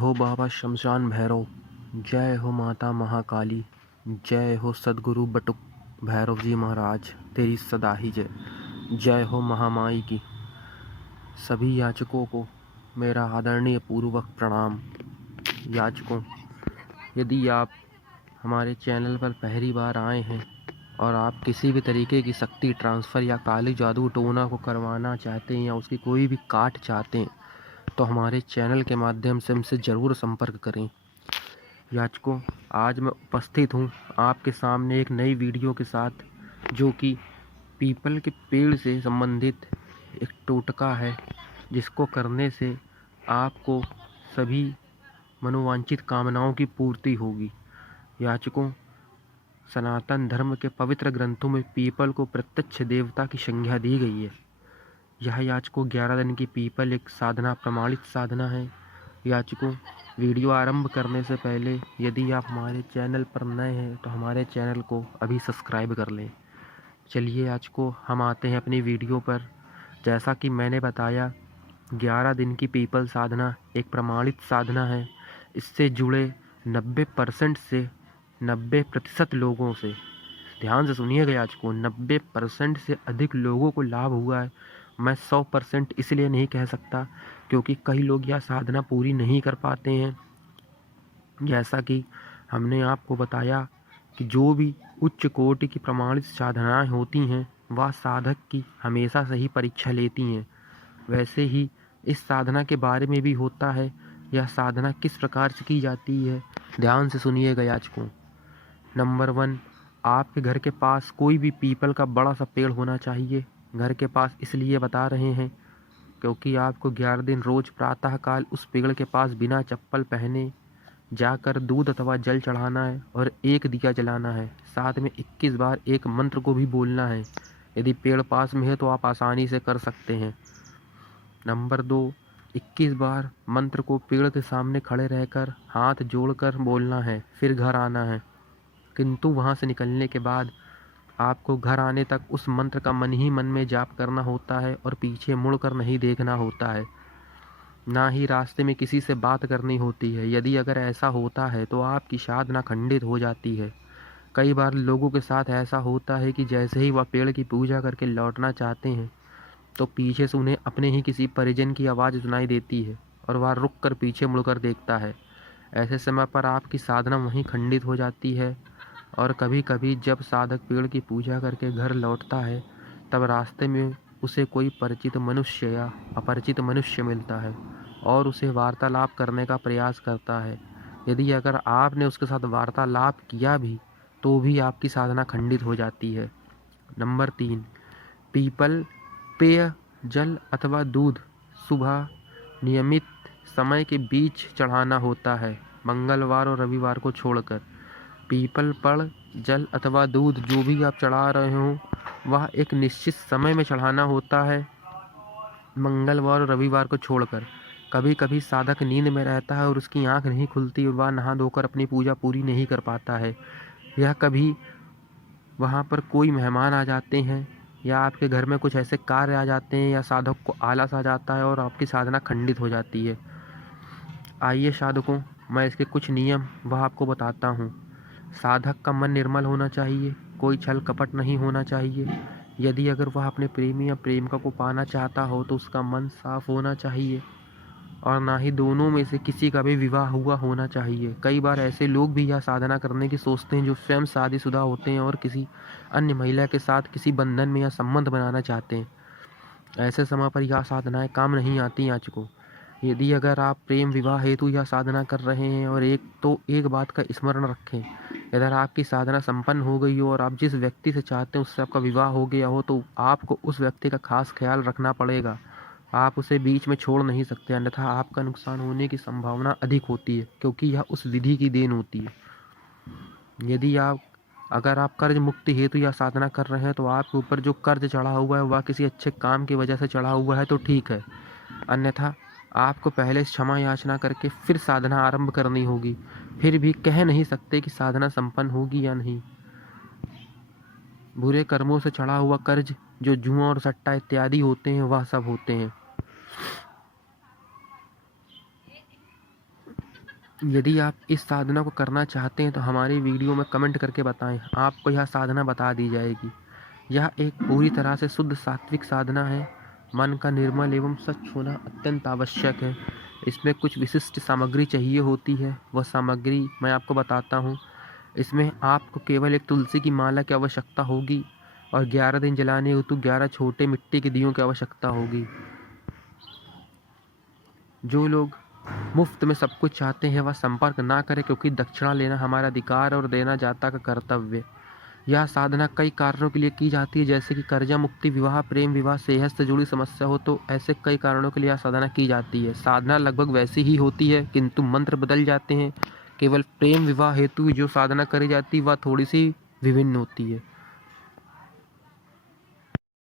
हो बाबा शमशान भैरव, जय हो माता महाकाली, जय हो सद्गुरु बटुक भैरव जी महाराज, तेरी सदा ही जय। जय हो महामाई की। सभी याचकों को मेरा आदरणीय पूर्वक प्रणाम। याचकों, यदि आप हमारे चैनल पर पहली बार आए हैं और आप किसी भी तरीके की शक्ति ट्रांसफ़र या काली जादू टोना को करवाना चाहते हैं या उसकी कोई भी काट चाहते हैं तो हमारे चैनल के माध्यम से हमसे ज़रूर संपर्क करें। याचकों, आज मैं उपस्थित हूँ आपके सामने एक नई वीडियो के साथ, जो कि पीपल के पेड़ से संबंधित एक टोटका है, जिसको करने से आपको सभी मनोवांछित कामनाओं की पूर्ति होगी। याचकों, सनातन धर्म के पवित्र ग्रंथों में पीपल को प्रत्यक्ष देवता की संज्ञा दी गई है। यह याचकों 11 दिन की पीपल एक साधना, प्रमाणित साधना है। याचकों, वीडियो आरंभ करने से पहले यदि आप हमारे चैनल पर नए हैं तो हमारे चैनल को अभी सब्सक्राइब कर लें। चलिए याचकों, हम आते हैं अपनी वीडियो पर। जैसा कि मैंने बताया, 11 दिन की पीपल साधना एक प्रमाणित साधना है। इससे जुड़े 90% से 90% लोगों से, ध्यान से सुनिएगा याचकों, 90% से अधिक लोगों को लाभ हुआ है। मैं 100% इसलिए नहीं कह सकता क्योंकि कई लोग यह साधना पूरी नहीं कर पाते हैं। जैसा कि हमने आपको बताया कि जो भी उच्च कोटि की प्रमाणित साधनाएं होती हैं वह साधक की हमेशा से ही परीक्षा लेती हैं। वैसे ही इस साधना के बारे में भी होता है। यह साधना किस प्रकार से की जाती है, ध्यान से सुनिएगा याचकों। नंबर 1, आपके घर के पास कोई भी पीपल का बड़ा सा पेड़ होना चाहिए। घर के पास इसलिए बता रहे हैं क्योंकि आपको 11 दिन रोज़ प्रातःकाल उस पेड़ के पास बिना चप्पल पहने जाकर दूध अथवा जल चढ़ाना है और एक दिया जलाना है। साथ में 21 बार एक मंत्र को भी बोलना है। यदि पेड़ पास में है तो आप आसानी से कर सकते हैं। नंबर 2, 21 बार मंत्र को पेड़ के सामने खड़े रहकर हाथ जोड़कर बोलना है, फिर घर आना है। किंतु वहाँ से निकलने के बाद आपको घर आने तक उस मंत्र का मन ही मन में जाप करना होता है और पीछे मुड़कर नहीं देखना होता है। ना ही रास्ते में किसी से बात करनी होती है। यदि अगर ऐसा होता है तो आपकी साधना खंडित हो जाती है। कई बार लोगों के साथ ऐसा होता है कि जैसे ही वह पेड़ की पूजा करके लौटना चाहते हैं तो पीछे से उन्हें अपने ही किसी परिजन की आवाज़ सुनाई देती है और वह रुक कर पीछे मुड़कर देखता है। ऐसे समय पर आपकी साधना वहीं खंडित हो जाती है। और कभी कभी जब साधक पेड़ की पूजा करके घर लौटता है तब रास्ते में उसे कोई परिचित मनुष्य या अपरिचित मनुष्य मिलता है और उसे वार्तालाप करने का प्रयास करता है। यदि अगर आपने उसके साथ वार्तालाप किया भी तो भी आपकी साधना खंडित हो जाती है। नंबर 3, पीपल पेय जल अथवा दूध सुबह नियमित समय के बीच चढ़ाना होता है, मंगलवार और रविवार को छोड़कर। पीपल पड़ जल अथवा दूध जो भी आप चढ़ा रहे हो वह एक निश्चित समय में चढ़ाना होता है, मंगलवार और रविवार को छोड़कर। कभी कभी साधक नींद में रहता है और उसकी आंख नहीं खुलती और वह नहा धोकर अपनी पूजा पूरी नहीं कर पाता है। यह कभी वहाँ पर कोई मेहमान आ जाते हैं या आपके घर में कुछ ऐसे कार्य आ जाते हैं या साधक को आलस आ जाता है और आपकी साधना खंडित हो जाती है। आइए साधकों, मैं इसके कुछ नियम वह आपको बताता हूँ। साधक का मन निर्मल होना चाहिए, कोई छल कपट नहीं होना चाहिए। यदि अगर वह अपने प्रेमी या प्रेमिका को पाना चाहता हो तो उसका मन साफ होना चाहिए और ना ही दोनों में से किसी का भी विवाह हुआ होना चाहिए। कई बार ऐसे लोग भी यह साधना करने की सोचते हैं जो स्वयं शादीशुदा होते हैं और किसी अन्य महिला के साथ किसी बंधन में या संबंध बनाना चाहते हैं। ऐसे समय पर यह साधनाएं काम नहीं आती याचकों। यदि अगर आप प्रेम विवाह हेतु यह साधना कर रहे हैं और एक बात का स्मरण रखें, अगर आपकी साधना संपन्न हो गई हो और आप जिस व्यक्ति से चाहते हैं उससे आपका विवाह हो गया हो तो आपको उस व्यक्ति का खास ख्याल रखना पड़ेगा। आप उसे बीच में छोड़ नहीं सकते, अन्यथा आपका नुकसान होने की संभावना अधिक होती है क्योंकि यह उस विधि की देन होती है। यदि अगर आप कर्ज मुक्ति हेतु यह साधना कर रहे हैं तो आपके ऊपर जो कर्ज चढ़ा हुआ है वह किसी अच्छे काम की वजह से चढ़ा हुआ है तो ठीक है, अन्यथा आपको पहले क्षमा याचना करके फिर साधना आरंभ करनी होगी। फिर भी कह नहीं सकते कि साधना संपन्न होगी या नहीं। बुरे कर्मों से चढ़ा हुआ कर्ज जो जुआ और सट्टा इत्यादि होते हैं वह सब होते हैं। यदि आप इस साधना को करना चाहते हैं तो हमारी वीडियो में कमेंट करके बताएं, आपको यह साधना बता दी जाएगी। यह एक पूरी तरह से शुद्ध सात्विक साधना है। मन का निर्मल एवं स्वच्छ होना अत्यंत आवश्यक है। इसमें कुछ विशिष्ट सामग्री चाहिए होती है, वह सामग्री मैं आपको बताता हूँ। इसमें आपको केवल एक तुलसी की माला की आवश्यकता होगी और 11 दिन जलाने हेतु 11 छोटे मिट्टी के दियों की आवश्यकता होगी। जो लोग मुफ्त में सब कुछ चाहते हैं वह संपर्क ना करें, क्योंकि दक्षिणा लेना हमारा अधिकार और देना जाता का कर्तव्य। यह साधना कई कारणों के लिए की जाती है, जैसे कि कर्जा मुक्ति, विवाह, प्रेम विवाह, सेहत से जुड़ी समस्या हो, तो ऐसे कई कारणों के लिए यह साधना की जाती है। साधना लगभग वैसी ही होती है, किंतु मंत्र बदल जाते हैं। केवल प्रेम विवाह हेतु जो साधना करी जाती है वह थोड़ी सी विभिन्न होती है।